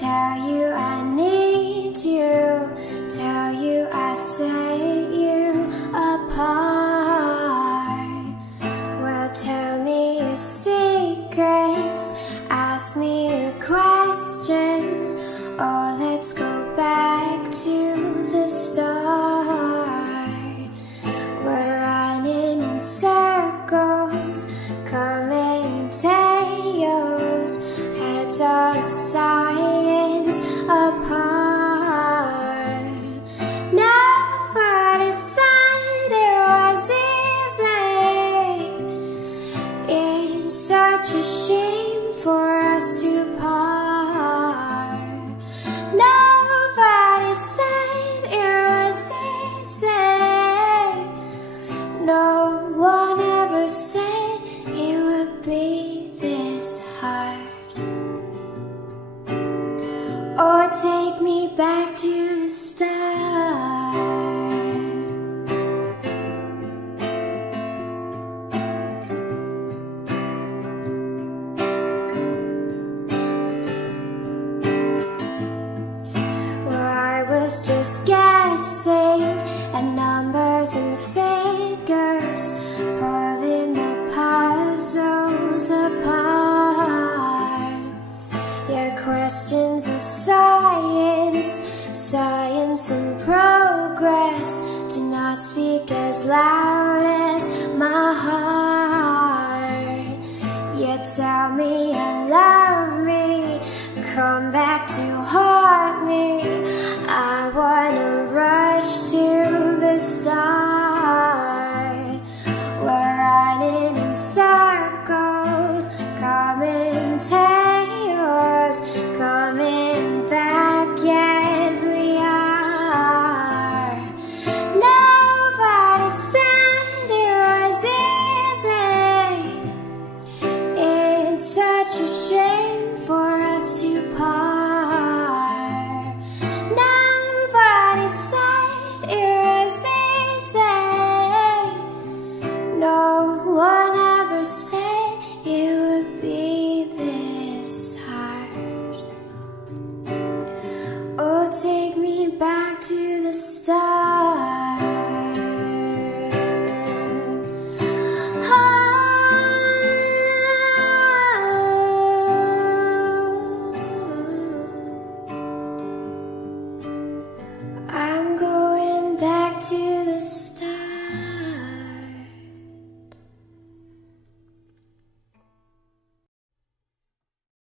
tell you I need you, tell you I set you apart. Well, tell me your secrets, ask me your questions, or let's go back to the start. We're running in circles, commentaries, heads on science apart. Nobody said it was easy. It's such a shame for us to part. Nobody said it was easy. No one ever said it would be this hard. Or take me back to the start. Well, I was just guessing at numbers and figures, pulling the puzzles apart. Yeah, questions of science, science and progress do not speak as loud as my heart. Yeah, tell me you love me, come back to haunt me.